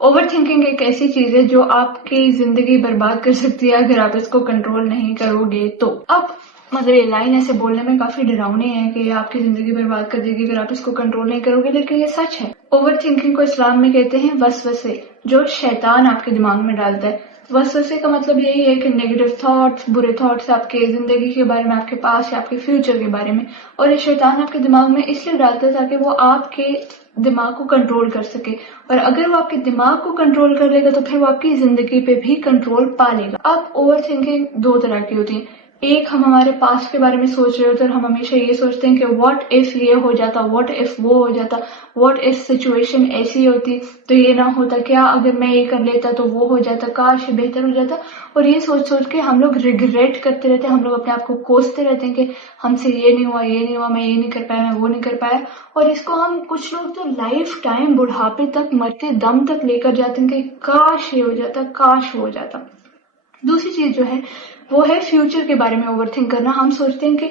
Over thinking ایک ایسی چیز ہے جو آپ کی زندگی برباد کر سکتی ہے اگر آپ اس کو کنٹرول نہیں کرو گے تو. اب مگر یہ لائن ایسے بولنے میں کافی ڈراؤنی ہے کہ یہ آپ کی زندگی برباد کر دے گی اگر آپ اس کو کنٹرول نہیں کرو گے، لیکن یہ سچ ہے. اوور تھنکنگ کو اسلام میں کہتے ہیں وسوسے، جو شیطان آپ کے دماغ میں ڈالتا ہے. وسوسے کا مطلب یہی ہے کہ نیگیٹو تھاٹس، برے تھاٹس آپ کے زندگی کے بارے میں، آپ کے پاس یا آپ کے فیوچر کے بارے میں، اور یہ شیطان آپ کے دماغ میں اس لیے ڈالتا ہے تاکہ وہ آپ کے دماغ کو کنٹرول کر سکے، اور اگر وہ آپ کے دماغ کو کنٹرول کر لے گا تو پھر وہ آپ کی زندگی پہ بھی کنٹرول پا لے گا. اب اوور تھنکنگ دو طرح کی ہوتی ہے. ایک، ہم ہمارے پاسٹ کے بارے میں سوچ رہے ہوتے ہیں اور ہم ہمیشہ یہ سوچتے ہیں کہ واٹ اف یہ ہو جاتا، واٹ اف وہ ہو جاتا، واٹ اف سچویشن ایسی ہوتی تو یہ نہ ہوتا، کیا اگر میں یہ کر لیتا تو وہ ہو جاتا، کاش یہ بہتر ہو جاتا. اور یہ سوچ سوچ کے ہم لوگ ریگریٹ کرتے رہتے ہیں، ہم لوگ اپنے آپ کو کوستے رہتے ہیں کہ ہم سے یہ نہیں ہوا، یہ نہیں ہوا، میں یہ نہیں کر پایا، میں وہ نہیں کر پایا. اور اس کو ہم کچھ لوگ تو لائف ٹائم بڑھاپے تک، مرتے دم تک لے کر جاتے ہیں کہ کاش یہ ہو جاتا، کاش وہ ہو جاتا. دوسری چیز جو ہے وہ ہے فیوچر کے بارے میں اوور تھنک کرنا. ہم سوچتے ہیں کہ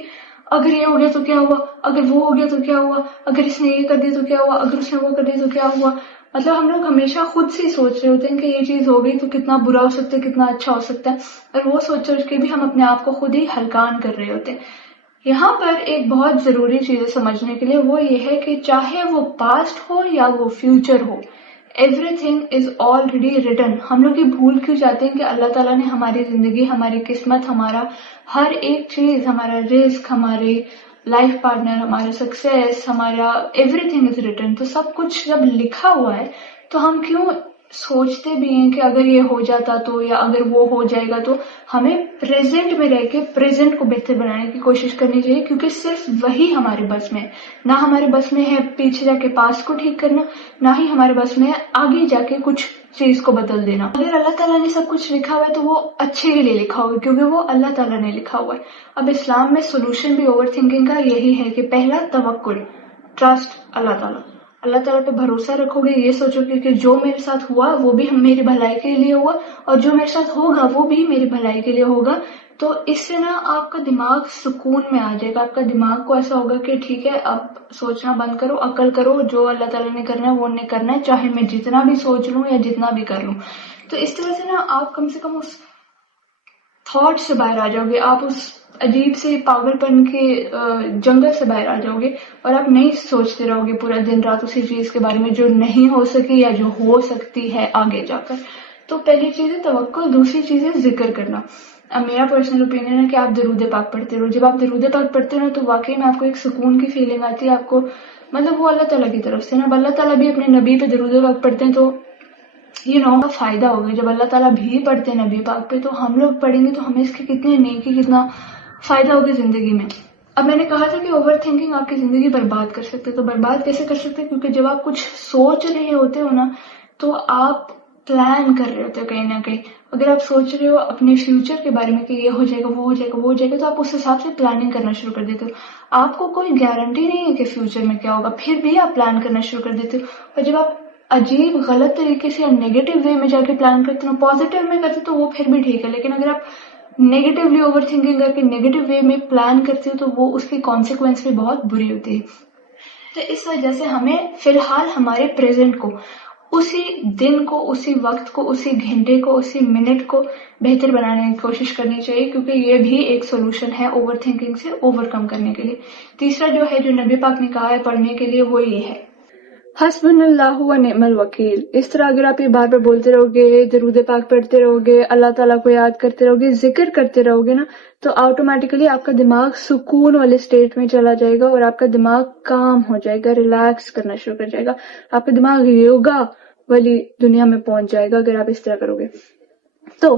اگر یہ ہو گیا تو کیا ہوا، اگر وہ ہو گیا تو کیا ہوا، اگر اس نے یہ کر دیا تو کیا ہوا، اگر اس نے وہ کر دیا تو کیا ہوا. مطلب ہم لوگ ہمیشہ خود سے ہی سوچ رہے ہوتے ہیں کہ یہ چیز ہو گئی تو کتنا برا ہو سکتا ہے، کتنا اچھا ہو سکتا ہے، اور وہ سوچ کے بھی ہم اپنے آپ کو خود ہی ہلکان کر رہے ہوتے ہیں. یہاں پر ایک بہت ضروری چیز ہے سمجھنے کے لیے، وہ یہ ہے کہ چاہے وہ پاسٹ ہو یا وہ future who, every thing is already written. ہم لوگ یہ بھول کیوں جاتے ہیں کہ اللہ تعالیٰ نے ہماری زندگی، ہماری قسمت، ہمارا ہر ایک چیز، ہمارا رزق، ہماری لائف پارٹنر، ہمارا سکسیس، ہمارا ایوری تھنگ از ریٹن. تو سب کچھ جب لکھا ہوا ہے تو ہم کیوں سوچتے بھی ہیں کہ اگر یہ ہو جاتا تو، یا اگر وہ ہو جائے گا تو. ہمیں پریزنٹ میں رہ کے پریزنٹ کو بہتر بنانے کی کوشش کرنی چاہیے، کیونکہ صرف وہی ہمارے بس میں ہے. نہ ہمارے بس میں ہے پیچھے جا کے پاس کو ٹھیک کرنا، نہ ہی ہمارے بس میں ہے آگے جا کے کچھ چیز کو بدل دینا. اگر اللہ تعالیٰ نے سب کچھ لکھا ہوا ہے تو وہ اچھے کے لیے لکھا ہوا ہے، کیونکہ وہ اللہ تعالیٰ نے لکھا ہوا ہے. اب اسلام میں سولوشن بھی اوور تھنکنگ کا یہی ہے کہ پہلا، توکل، ٹرسٹ اللہ تعالیٰ. اللہ تعالیٰ پہ بھروسہ رکھو گے، یہ سوچو گے کہ جو میرے ساتھ ہوا وہ بھی میری بھلائی کے لیے ہوا، اور جو میرے ساتھ ہوگا وہ بھی میری بھلائی کے لیے ہوگا. تو اس سے نا آپ کا دماغ سکون میں آ جائے گا. آپ کا دماغ کو ایسا ہوگا کہ ٹھیک ہے اب سوچنا بند کرو، عقل کرو، جو اللہ تعالیٰ نے کرنا ہے وہ نے کرنا ہے، چاہے میں جتنا بھی سوچ لوں یا جتنا بھی کر لوں. تو اس طرح سے نا آپ کم سے کم اس تھاٹ سے باہر آ جاؤ گے، آپ اس عجیب سے پاگل پن کے جنگل سے باہر آ جاؤ گے، اور آپ نہیں سوچتے رہو گے پورا دن رات اسی چیز کے بارے میں جو نہیں ہو سکی یا جو ہو سکتی ہے آگے جا کر. تو پہلی چیز ہے توکل، دوسری چیز ہے ذکر کرنا. اب میرا پرسنل اوپینین ہے کہ آپ درود پاک پڑھتے رہو. جب آپ درود پاک پڑھتے رہو تو واقعی میں آپ کو ایک سکون کی فیلنگ آتی ہے. آپ کو مطلب وہ اللہ تعالیٰ کی طرف سے نا، اللہ تعالیٰ بھی اپنے نبی پہ درود پاک پڑھتے ہیں تو کا فائدہ ہوگا. جب اللہ تعالیٰ بھی پڑھتے ہیں نبی پاک پہ تو ہم لوگ پڑھیں گے تو ہمیں اس کی کتنی نیکی، کتنا فائدہ ہوگا زندگی میں. اب میں نے کہا تھا کہ اوور تھنکنگ آپ کی زندگی برباد کر سکتے. تو برباد کیسے کر سکتے؟ کیونکہ جب آپ کچھ سوچ رہے ہوتے ہو نا تو آپ پلان کر رہے ہوتے ہو کہیں نہ کہیں. اگر آپ سوچ رہے ہو اپنے فیوچر کے بارے میں کہ یہ ہو جائے گا، وہ ہو جائے گا، وہ ہو جائے گا، تو آپ اس حساب سے پلاننگ کرنا شروع کر دیتے ہو. آپ کو کوئی گارنٹی نہیں ہے کہ فیوچر میں کیا ہوگا، پھر بھی آپ پلان کرنا شروع کر دیتے ہو. اور جب آپ عجیب غلط طریقے سے یا نیگیٹو وے میں جا کے پلان کرتے ہو، پازیٹیو میں کرتے تو وہ پھر بھی ٹھیک ہے، لیکن اگر آپ نیگیٹولی اوور تھنکنگ کر کے نیگیٹو وے میں پلان کرتے ہو تو وہ اس کی کانسیکوینس بھی بہت بری ہوتی ہے. تو اس وجہ سے ہمیں فی الحال ہمارے پریزنٹ کو، اسی دن کو، اسی وقت کو، اسی گھنٹے کو، اسی منٹ کو بہتر بنانے کی کوشش کرنی چاہیے، کیونکہ یہ بھی ایک سولوشن ہے اوور تھنکنگ سے اوور کم کرنے کے لیے. تیسرا جو ہے جو نبی پاک نے کہا ہے پڑھنے کے لیے وہ یہ ہے حسبنا اللہ و نعم الوکیل. اس طرح اگر آپ یہ بار بار بولتے رہو گے، درود پاک پڑھتے رہو گے، اللہ تعالیٰ کو یاد کرتے رہو گے، ذکر کرتے رہو گے نا، تو آٹومیٹیکلی آپ کا دماغ سکون والے اسٹیٹ میں چلا جائے گا اور آپ کا دماغ کام ہو جائے گا، ریلیکس کرنا شروع کر جائے گا. آپ کا دماغ یوگا والی دنیا میں پہنچ جائے گا اگر آپ اس طرح کرو گے. تو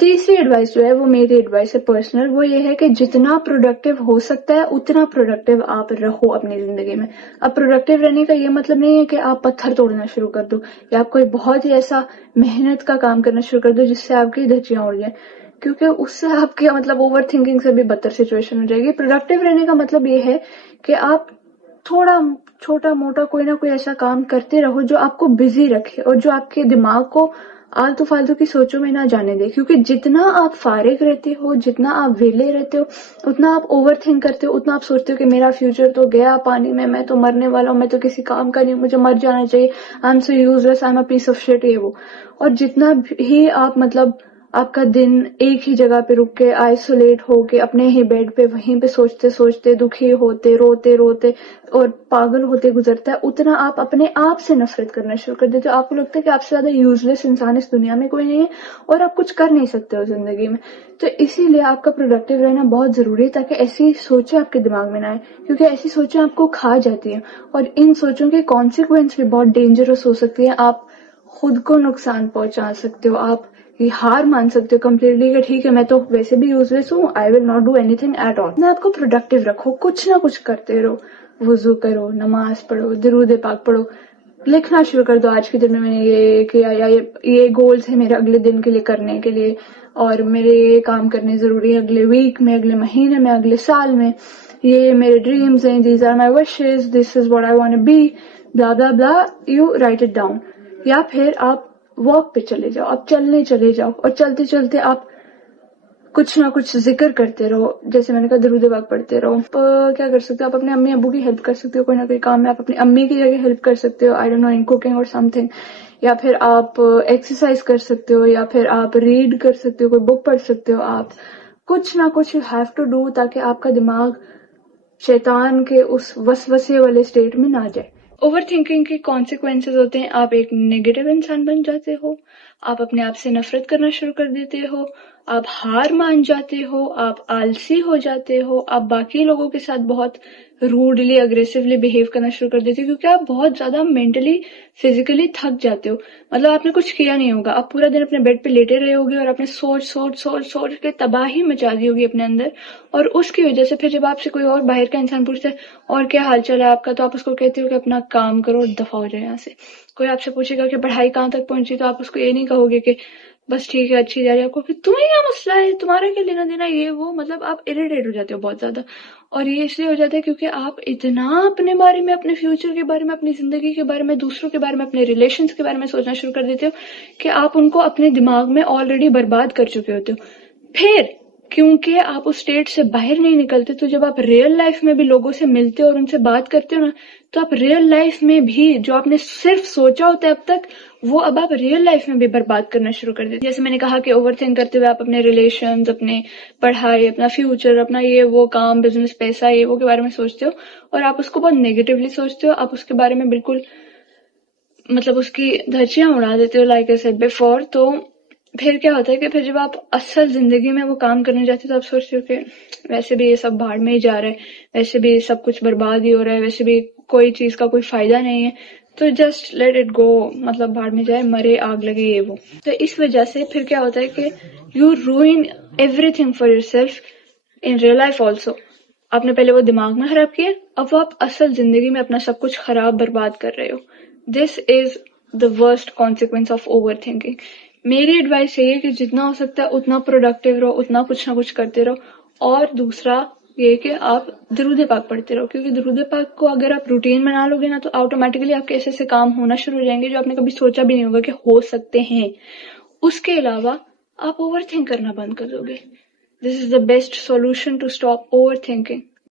تیسری ایڈوائس جو ہے وہ میری ایڈوائس ہے پرسنل، وہ یہ ہے کہ جتنا پروڈکٹیو ہو سکتا ہے اتنا پروڈکٹیو آپ رہو اپنی زندگی میں. اب پروڈکٹیو رہنے کا یہ مطلب نہیں ہے کہ آپ پتھر توڑنا شروع کر دو یا آپ کوئی بہت ہی ایسا محنت کا کام کرنا شروع کر دو جس سے آپ کی دھجیاں اڑ جائیں، کیونکہ اس سے آپ کی مطلب اوور تھنکنگ سے بھی بدتر سچویشن ہو جائے گی. پروڈکٹیو رہنے کا مطلب یہ ہے کہ آپ تھوڑا چھوٹا موٹا کوئی نہ کوئی ایسا کام کرتے رہو جو آپ کو بزی رکھے اور جو آپ کے دماغ کو آلتو فالتو کی سوچوں میں نہ جانے دے، کیونکہ جتنا آپ فارغ رہتے ہو، جتنا آپ ویلے رہتے ہو، اتنا آپ اوور تھنک کرتے ہو، اتنا آپ سوچتے ہو کہ میرا فیوچر تو گیا پانی میں تو مرنے والا ہوں، میں تو کسی کام کا نہیں ہوں، مجھے مر جانا چاہیے، آئی ایم سو یوز لیس، I am a piece of shit, یہ وہ. اور جتنا ہی آپ مطلب آپ کا دن ایک ہی جگہ پہ رک کے آئسولیٹ ہو کے اپنے ہی بیڈ پہ وہیں پہ سوچتے سوچتے دکھی ہوتے روتے روتے اور پاگل ہوتے گزرتا ہے، اتنا آپ اپنے آپ سے نفرت کرنا شروع کر دیتے ہو. آپ کو لگتا ہے کہ آپ سے زیادہ یوز لیس انسان اس دنیا میں کوئی نہیں ہے اور آپ کچھ کر نہیں سکتے ہو زندگی میں. تو اسی لیے آپ کا پروڈکٹیو رہنا بہت ضروری ہے، تاکہ ایسی سوچیں آپ کے دماغ میں نہ آئے، کیونکہ ایسی سوچیں آپ کو کھا جاتی ہیں اور ان سوچوں کے کانسیکوینس بھی بہت ڈینجرس ہو سکتی ہیں. آپ خود کو نقصان پہنچا سکتے ہو، آپ یہ ہار مان سکتے ہو کمپلیٹلی کہ ٹھیک ہے میں تو ویسے بھی یوز لیس ہوں، I will not do anything at all. آپ کو پروڈکٹیو رکھو، کچھ نہ کچھ کرتے رہو، وضو کرو، نماز پڑھو، درود پاک پڑھو، لکھنا شروع کر دو آج کے دن میں نے یہ کیا، یا یہ گولز ہے میرے اگلے دن کے لیے کرنے کے لیے، اور میرے یہ کام کرنے ضروری ہے اگلے ویک میں، اگلے مہینے میں، اگلے سال میں، یہ میرے ڈریمز ہیں، these are my wishes, this is what I want to be, blah blah blah. You write it down. یا پھر آپ واک پہ چلے جاؤ، آپ چلنے چلے جاؤ اور چلتے چلتے آپ کچھ نہ کچھ ذکر کرتے رہو، جیسے میں نے کہا درود پاک پڑھتے رہو. کیا کر سکتے ہو آپ؟ اپنے امی ابو کی ہیلپ کر سکتے ہو، کوئی نہ کوئی کام میں آپ اپنی امی کی جگہ ہیلپ کر سکتے ہو، I don't know, in cooking اور سم تھنگ. یا پھر آپ ایکسرسائز کر سکتے ہو، یا پھر آپ ریڈ کر سکتے ہو، کوئی بک پڑھ سکتے ہو. آپ کچھ نہ کچھ یو ہیو ٹو ڈو، تاکہ آپ کا دماغ شیطان کے اس وسوسے والے اسٹیٹ میں نہ جائے. اوور تھنکنگ کے کانسیکوینسز ہوتے ہیں، آپ ایک نیگیٹو انسان بن جاتے ہو، آپ اپنے آپ سے نفرت کرنا شروع کر دیتے ہو، آپ ہار مان جاتے ہو، آپ آلسی ہو جاتے ہو، آپ باقی لوگوں کے ساتھ بہت روڈلی اگریسولی بہیو کرنا شروع کر دیتے ہو، کیونکہ آپ بہت زیادہ مینٹلی فزیکلی تھک جاتے ہو. مطلب آپ نے کچھ کیا نہیں ہوگا، آپ پورا دن اپنے بیڈ پہ لیٹے رہے ہوگے اور آپ نے سوچ سوچ سوچ سوچ کے تباہی مچا دی ہوگی اپنے اندر. اور اس کی وجہ سے پھر جب آپ سے کوئی اور باہر کا انسان پوچھتا ہے اور کیا حال چال ہے آپ کا، تو آپ اس کو کہتے ہو کہ اپنا کام کرو اور دفع ہو جائے یہاں سے. کوئی آپ سے پوچھے گا کہ پڑھائی کہاں تک پہنچی، تو آپ اس کو یہ نہیں کہو گے کہ بس ٹھیک ہے اچھی جا رہی ہے، آپ کو کہ تمہیں کیا مسئلہ ہے، تمہارا کیا لینا دینا، یہ وہ. مطلب آپ اریٹیٹ ہو جاتے ہو بہت زیادہ. اور یہ اس لیے ہو جاتا ہے کیونکہ آپ اتنا اپنے بارے میں، اپنے فیوچر کے بارے میں، اپنی زندگی کے بارے میں، دوسروں کے بارے میں، اپنے ریلیشنز کے بارے میں سوچنا شروع کر دیتے ہو کہ آپ ان کو اپنے دماغ میں آلریڈی برباد کر چکے ہوتے ہو. پھر کیونکہ آپ اس اسٹیٹ سے باہر نہیں نکلتے، تو جب آپ ریئل لائف میں بھی لوگوں سے ملتے ہو اور ان سے بات کرتے ہو نا، تو آپ ریئل لائف میں بھی جو آپ نے صرف سوچا ہوتا ہے اب تک، وہ اب آپ ریئل لائف میں بھی برباد کرنا شروع کر دیتے. جیسے میں نے کہا کہ اوور تھنک کرتے ہوئے آپ اپنے ریلیشنز، اپنے پڑھائی، اپنا فیوچر، اپنا یہ وہ کام، بزنس، پیسہ، یہ وہ کے بارے میں سوچتے ہو اور آپ اس کو بہت نیگیٹیولی سوچتے ہو. آپ اس کے بارے میں بالکل مطلب اس کی دھچیاں اڑا دیتے ہو، لائک ائی سیڈ بیفور. تو پھر کیا ہوتا ہے کہ پھر جب آپ اصل زندگی میں وہ کام کرنے جاتے تو آپ سوچتے ہو کہ ویسے بھی یہ سب بھاڑ میں ہی جا رہا ہے، ویسے بھی سب کچھ برباد ہی ہو رہا ہے، ویسے بھی کوئی چیز کا کوئی فائدہ نہیں ہے، تو جسٹ لیٹ اٹ گو، مطلب بھاڑ میں جائے، مرے، آگ لگے، یہ وہ. تو اس وجہ سے پھر کیا ہوتا ہے کہ یو روئن every thing for your self in real life also. آپ نے پہلے وہ دماغ میں خراب کیا، اب آپ اصل زندگی میں اپنا سب کچھ خراب برباد کر رہے ہو. This is the worst consequence of overthinking. میری ایڈوائس یہ ہے کہ جتنا ہو سکتا ہے اتنا پروڈکٹیو رہو، اتنا کچھ نہ کچھ کرتے رہو. اور دوسرا یہ کہ آپ درود پاک پڑھتے رہو، کیونکہ درود پاک کو اگر آپ روٹین بنا لو گے نا، تو آٹومیٹکلی آپ کے ایسے ایسے کام ہونا شروع ہو جائیں گے جو آپ نے کبھی سوچا بھی نہیں ہوگا کہ ہو سکتے ہیں. اس کے علاوہ آپ اوور تھنک کرنا بند کر دو گے. This is the best solution to stop over thinking.